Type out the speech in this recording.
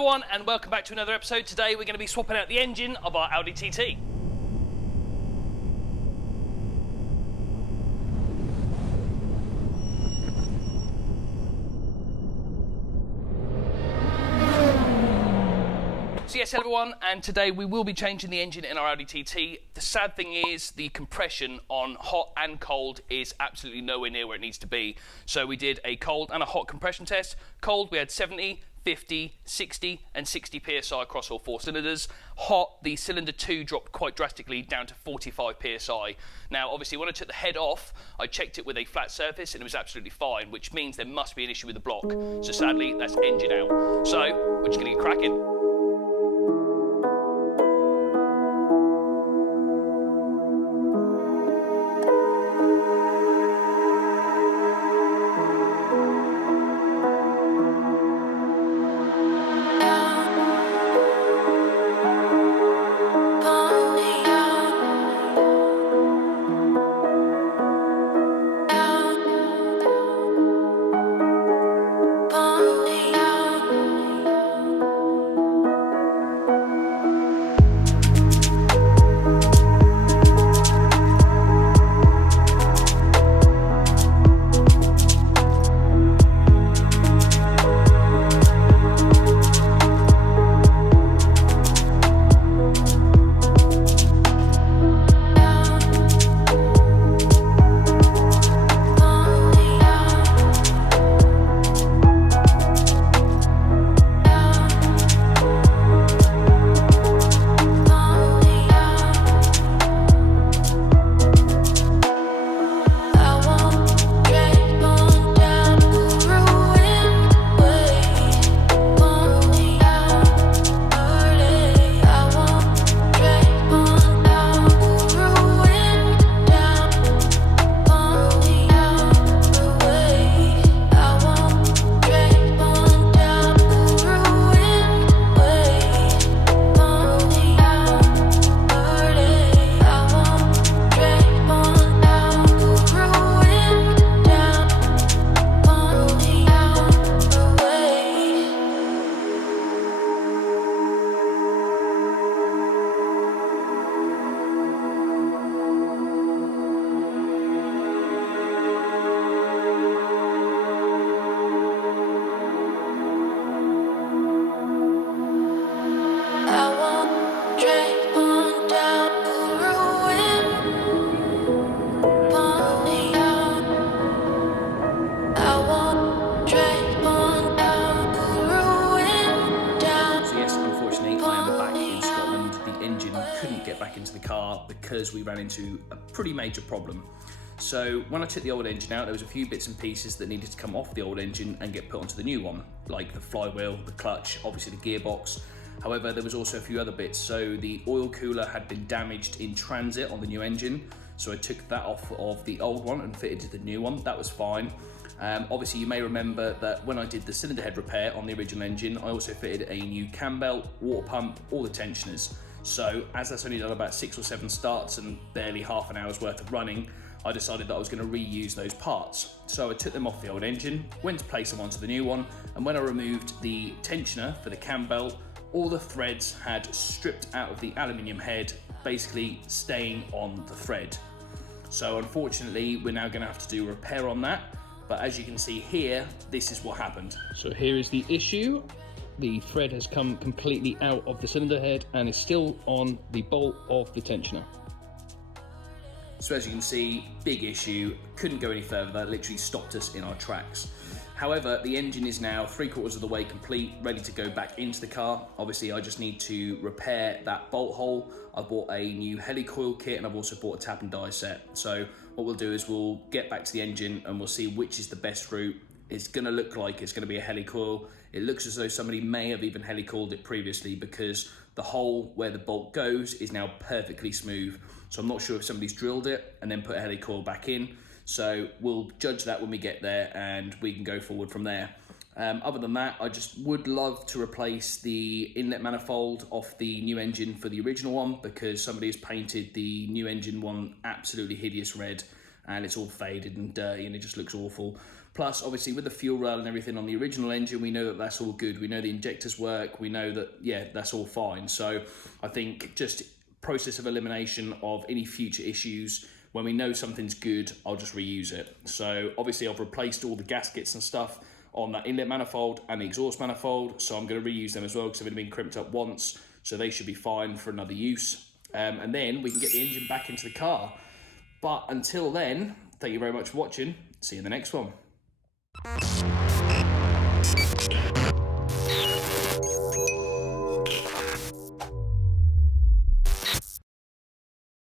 everyone, and welcome back to another episode. Today we're going to be swapping out the engine of our Audi TT. So yes, hello everyone, and today we will be changing the engine in our Audi TT. The sad thing is the compression on hot and cold is absolutely nowhere near where it needs to be. So we did a cold and a hot compression test. Cold, we had 70, 50, 60 and 60 psi across all 4 cylinders. Hot, the cylinder 2 dropped quite drastically down to 45 psi. Now obviously when I took the head off, I checked it with a flat surface and it was absolutely fine, which means there must be an issue with the block. So sadly, that's engine out. So we're just going to get cracking. Because we ran into a pretty major problem. So when I took the old engine out, there was a few bits and pieces that needed to come off the old engine and get put onto the new one, like the flywheel, the clutch, obviously the gearbox. However, there was also a few other bits. So the oil cooler had been damaged in transit on the new engine, so I took that off of the old one and fitted to the new one. That was fine. Obviously you may remember that when I did the cylinder head repair on the original engine, I also fitted a new cam belt, water pump, all the tensioners. So as that's only done about 6 or 7 starts and barely half an hour's worth of running, I decided that I was going to reuse those parts. So I took them off the old engine, went to place them onto the new one, and when I removed the tensioner for the cam belt, all the threads had stripped out of the aluminium head, basically staying on the thread. So unfortunately, we're now going to have to do a repair on that. But as you can see here, this is what happened. So here is the issue. The thread has come completely out of the cylinder head and is still on the bolt of the tensioner. So as you can see, big issue, couldn't go any further, that literally stopped us in our tracks. However, the engine is now 3/4 of the way complete, ready to go back into the car. Obviously, I just need to repair that bolt hole. I bought a new helicoil kit and I've also bought a tap and die set. So what we'll do is we'll get back to the engine and we'll see which is the best route. It's gonna look like it's gonna be a helicoil. It looks as though somebody may have even helicoiled it previously because the hole where the bolt goes is now perfectly smooth. So I'm not sure if somebody's drilled it and then put a helicoil back in. So we'll judge that when we get there and we can go forward from there. Other than that, I just would love to replace the inlet manifold off the new engine for the original one because somebody has painted the new engine one absolutely hideous red and it's all faded and dirty and it just looks awful. Plus, obviously, with the fuel rail and everything on the original engine, we know that that's all good. We know the injectors work. We know that, yeah, that's all fine. So I think just process of elimination of any future issues. When we know something's good, I'll just reuse it. So obviously, I've replaced all the gaskets and stuff on that inlet manifold and the exhaust manifold. So I'm going to reuse them as well because they've only been crimped up once. So they should be fine for another use. And then we can get the engine back into the car. But until then, thank you very much for watching. See you in the next one.